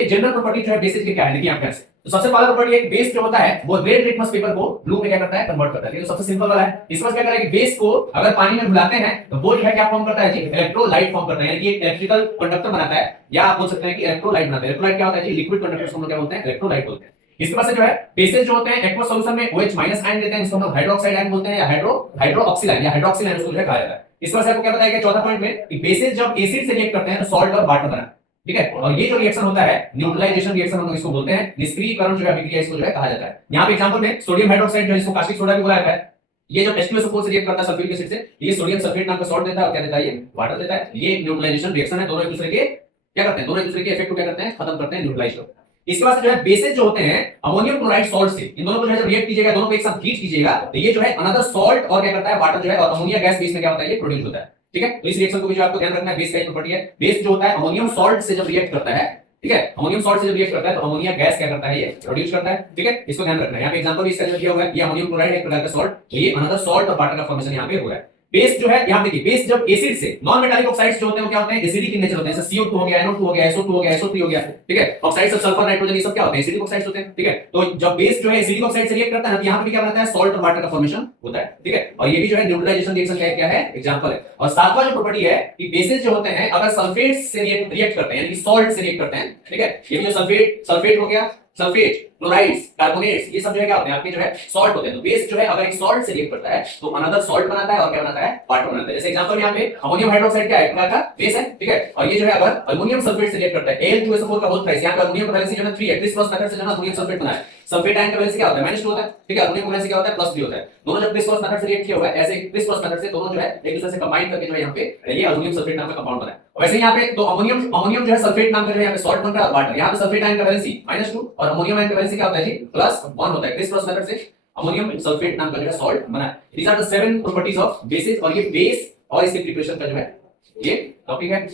General property जो है basis के क्या है, देखिए आप कैसे। तो सबसे पहला प्रॉपर्टी है बेस जो होता है वो रेड लिटमस पेपर को ब्लू में क्या करता है, कन्वर्ट करता है। तो सबसे सिंपल वाला है। इसमें क्या करेगा कि बेस को अगर पानी में घुलाते हैं तो वो जो है क्या फॉर्म करता है जी, इलेक्ट्रोलाइट फॉर्म करता है, यानी कि एक इलेक्ट्रिकल कंडक्टर बनाता है, या आप बोल सकते हैं कि इलेक्ट्रोलाइट बनाता है। इलेक्ट्रोलाइट क्या होता है जी, लिक्विड कंडक्टर को हम क्या बोलते हैं, इलेक्ट्रोलाइट बोलते हैं। इसके पास से जो है बेसेस जो होते हैं एक्वस सॉल्यूशन में OH माइनस आयन देते हैं, इसको हम हाइड्रोक्साइड आयन बोलते हैं, या हाइड्रोक्सिल आयन या हाइड्रोक्सिल आयन उसको जो है कहा जाता है। इस पर से आपको क्या बताया गया चौथा पॉइंट में कि बेसेस जब एसिड से रिएक्ट करते हैं तो सॉल्ट और वाटर बनाते हैं, ठीक है। और ये जो रिएक्शन होता है न्यूट्रलाइजेशन रिएक्शन हम लोग इसको बोलते हैं, निष्क्रियकरण जो है अभिक्रिया इसको जो है कहा जाता है। यहाँ पे एग्जांपल में सोडियम हाइड्रोक्साइड जो इसको कास्टिक सोडा भी बोला जाता है, ये जो H2SO4 से रिएक्ट करता है सल्फ्यूरिक एसिड से, ये सोडियम सल्फेट नाम का सॉल्ट देता है और क्या देता है, ये वाटर देता है। ये न्यूट्रलाइजेशन रिएक्शन है, दोनों एक दूसरे के क्या करते हैं, दोनों एक दूसरे के इफेक्ट को क्या करते हैं, खत्म करते हैं, न्यूट्रलाइज करते हैं। इसके बाद जो है बेसेस जो होते हैं अमोनियम क्लोराइड सॉल्ट से, इन दोनों को जो है जब रिएक्ट कीजिएगा, दोनों को एक साथ हीट कीजिएगा तो ये जो है अनदर सॉल्ट और क्या करता है, वाटर जो है और अमोनिया गैस बीच में क्या होता है, ये प्रोड्यूस होता है, ठीक है। तो इस रिएक्शन को भी जो आपको ध्यान रखना है, बेस का एक प्रॉपर्टी है। बेस जो होता है अमोनियम सॉल्ट से जब रिएक्ट करता है, ठीक है, अमोनियम सॉल्ट से जब रिएक्ट करता है तो अमोनिया गैस क्या करता है, ये प्रोड्यूस करता है, ठीक है। इसको ध्यान रखना है। यहाँ पे एग्जांपल भी इसका जो दिया हुआ है, ये अमोनियम क्लोराइड एक प्रकार का सॉल्ट, ये अनदर सॉल्ट और वाटर का फॉर्मेशन यहाँ पे हो रहा है। बेस जो है यहाँ देखिए, बेस जब एसिड से नॉन मेटालिक ऑक्साइड्स जो होते हैं वो क्या होते हैं, एसिडिक इन नेचर होते हैं, जैसे CO2 हो गया, NO2 हो गया, SO2 हो गया, SO3 हो गया, ठीक है। ऑक्साइड्स ऑफ सल्फर नाइट्रोजन ये सब क्या होते हैं, एसिडिक ऑक्साइड्स होते हैं, ठीक है। तो जब बेस जो है एसिडिक ऑक्साइड से रिएक्ट करता है तो यहाँ पे क्या बनता है, सॉल्ट और वाटर का फॉर्मेशन होता है, ठीक है। और ये भी जो है न्यूट्रलाइजेशन रिएक्शन का क्या है, एग्जांपल है। और सातवां जो प्रॉपर्टी है कि बेसेस जो होते हैं अगर सल्फेट से रिएक्ट करते हैं, यानी कि सॉल्ट से रिएक्ट करते हैं, ठीक है। ये जो सल्फेट हो गया, सल्फेट, क्लोराइड्स, कार्बोनेट्स, ये सब जो है क्या होते हैं, आपके जो है सॉल्ट होते हैं। तो बेस जो है अगर एक सॉल्ट से रिएक्ट करता है तो अनदर सॉल्ट बनाता है और क्या बनाता है, वाटर बनाता है। जैसे एग्जांपल में यहाँ पे अमोनियम हाइड्रोक्साइड क्या है, क्या का बेस है, ठीक है। और ये जो है अगर अल्युमिनियम सल्फेट से रिएक्ट करता है, Al2SO4 का होल प्राइस, यहाँ पे अल्युमिनियम का वैलेंसी जो है 3 है, 3+ मेथड से जो है अल्युमिनियम सल्फेट बना है। सल्फेट आयन का वैलेंसी क्या होता है, -2 होता है, ठीक है। अल्युमिनियम का वैलेंसी क्या होता है, +3 होता है। दोनों जब 3+ मेथड से रिएक्ट किया हुआ है, ऐसे 3+ मेथड से दोनों जो है एक दूसरे से कंबाइन करके जो है यहाँ पे ये अल्युमिनियम सल्फेट नाम का कंपाउंड बना है। वैसे यहाँ पे तो अमोनियम जो है सल्फेट नाम का जो है यहाँ पे सॉल्ट बन रहा है, वाटर। यहाँ पे सल्फेट आयन का वैलेंसी -2 और अमोनियम आयन का वैलेंसी क्या होता है जी, +1 होता है। 3+ मेथड से अमोनियम सल्फेट नाम का जो है सॉल्ट बना है। These are the 7 properties of bases. और ये बेस और इसके प्रिपरेशन का जो है ये टॉपिक है।